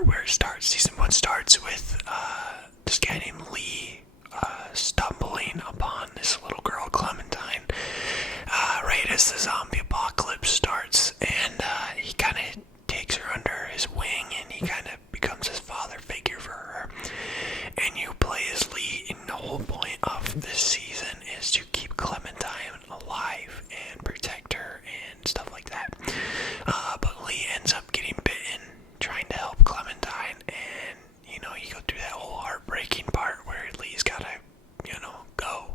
part where it starts. Season 1 starts with this guy named Lee stumbling upon this little girl, Clementine, right as the zombie apocalypse starts, and he kind of takes her under his wing, and he kind of becomes his father figure for her. And you play as Lee, and the whole point of this season is to keep Clementine alive and protect her and stuff like that. But Lee ends up getting bitten trying to help Clementine, and you go through that whole heartbreaking part where Lee's gotta go,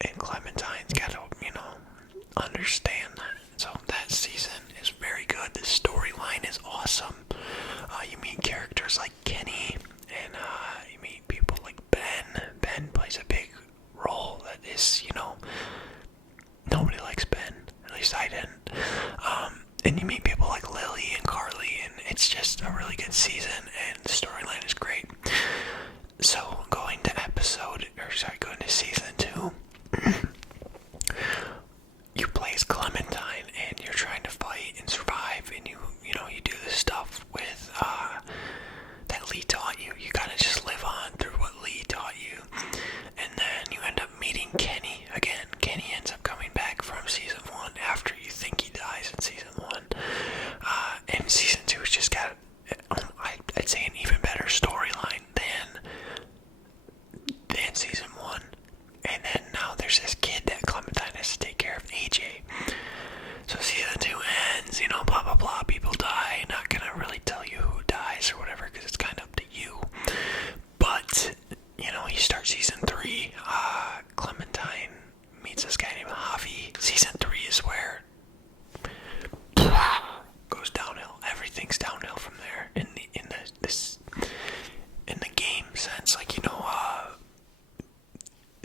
and Clementine's gotta understand that. So that season is very good. The storyline is awesome. You meet characters like Kenny, and you meet people like Ben. Ben plays a big role that is, nobody likes Ben. At least I didn't. And you meet people like Lily and Carly, and it's just a really good season, and the storyline is great. So going to season 2, you play as Clementine, and you're trying to fight and survive, and you do this stuff with that Lee taught you. You kind of just live on through what Lee taught you, and then you end up meeting Kenny again. Kenny ends up coming back from season 1 after you think he dies in season 1, and season 2 has just got I'd say an even better storyline than season 1. And then now there's this kid that Clementine has to take care of, AJ. So season 2 ends, blah blah blah, people die. Not gonna really tell you who dies or whatever, because it's kind of up to you. But you start season 3, Clementine meets this guy named Javi. Season 3 is where goes downhill. Everything's downhill from there in the game sense.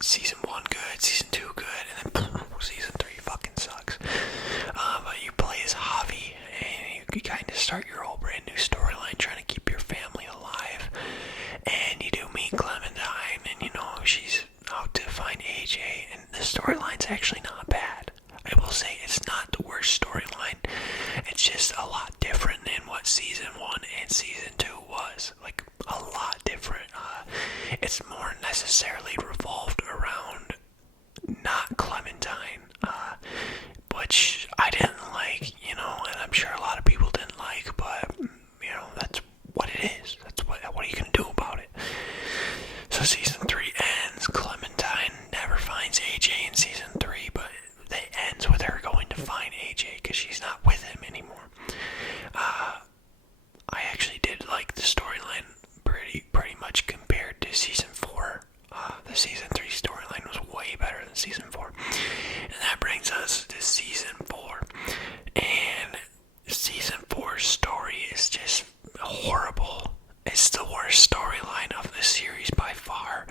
Season 1 good, season 2 good, and then season 3 fucking sucks. But you play as Javi, and you kind of start your whole brand new storyline trying to keep your family alive. And you do meet Clementine, and she's out to find AJ, and the storyline's actually not bad. I will say it's not the worst storyline. It's just a lot different than what season 1 and season 2 was. A lot different. It's more necessarily revolved around not Clementine, which I didn't like, and I'm sure a lot of people didn't like, but, that's what it is. What are you going to do about it? So season 3 ends. Clementine never finds AJ in season 3, but it ends with her going to find AJ because she's not with him anymore. I actually did like the storyline pretty much compared to season 4. The season 3 storyline was way better than season 4. And that brings us to season 4. And season 4's story is just horrible. It's the worst storyline of the series by far.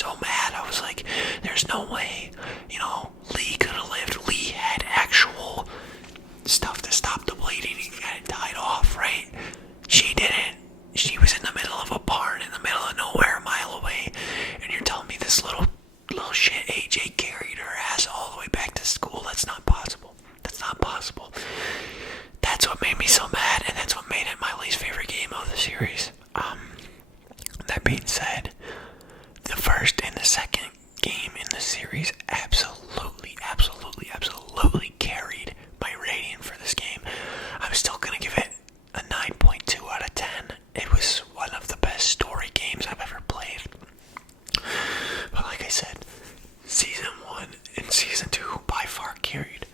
so mad. I was like, there's no way, Lee could have lived. Lee had actual stuff to stop the bleeding and it died off, right? She didn't. She was in the middle of a barn in the middle of nowhere, a mile away, and you're telling me this little shit AJ carried her ass all the way back to school? That's not possible. That's not possible. That's what made me so mad, and that's what made it my least favorite game of the series. That being said, the first and the second game in the series absolutely carried my rating for this game. I'm still gonna give it a 9.2 out of 10. It was one of the best story games I've ever played. But like I said, Season 1 and Season 2 by far carried.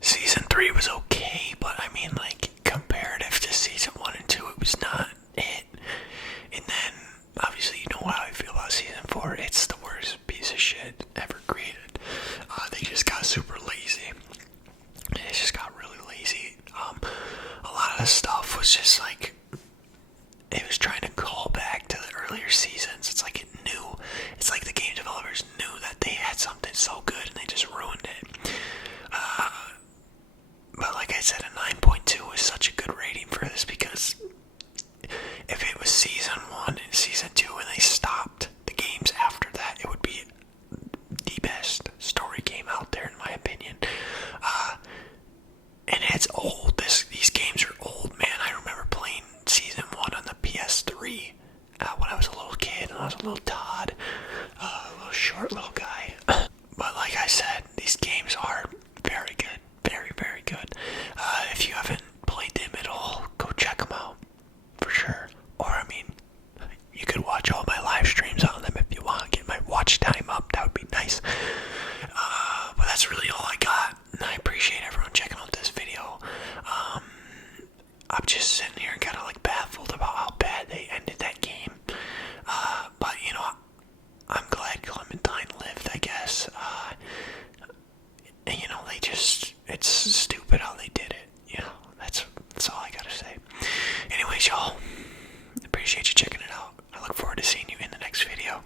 Season 3 was okay, but I mean, like, comparative to Season 1 and 2, it was not it. And then, obviously, you know how I feel about Season 4. It's the worst piece of shit ever created. They just got super lazy. They just got really lazy. A lot of the stuff was just like, it was trying to call back to the earlier seasons. It's like it's like the game developers knew that they had something so good and they just ruined it. But like I said, a 9.2 was such a good rating for this because if it was Season 1 and Season 2 and they stopped the games after that, it would be the best story game out there in my opinion. And it's old. These games are old, man. I remember playing Season 1 on the PS3 when I was a little kid, and I was a little Todd, a little short little guy. But like I said, these games are very good. Very, very good. If you haven't played them at all, go check them out. For sure. Or, I mean, you could watch all my live streams on them if you want. Get my watch time up. That would be nice. But that's really all I got. And I appreciate everyone checking out this video. I'm just sitting here kind of like baffled about how bad they ended that game. But, I'm glad Clementine lived, I guess. It's stupid how they did it. That's all I gotta say. Anyways, y'all, appreciate you checking it out. I look forward to seeing you in the next video.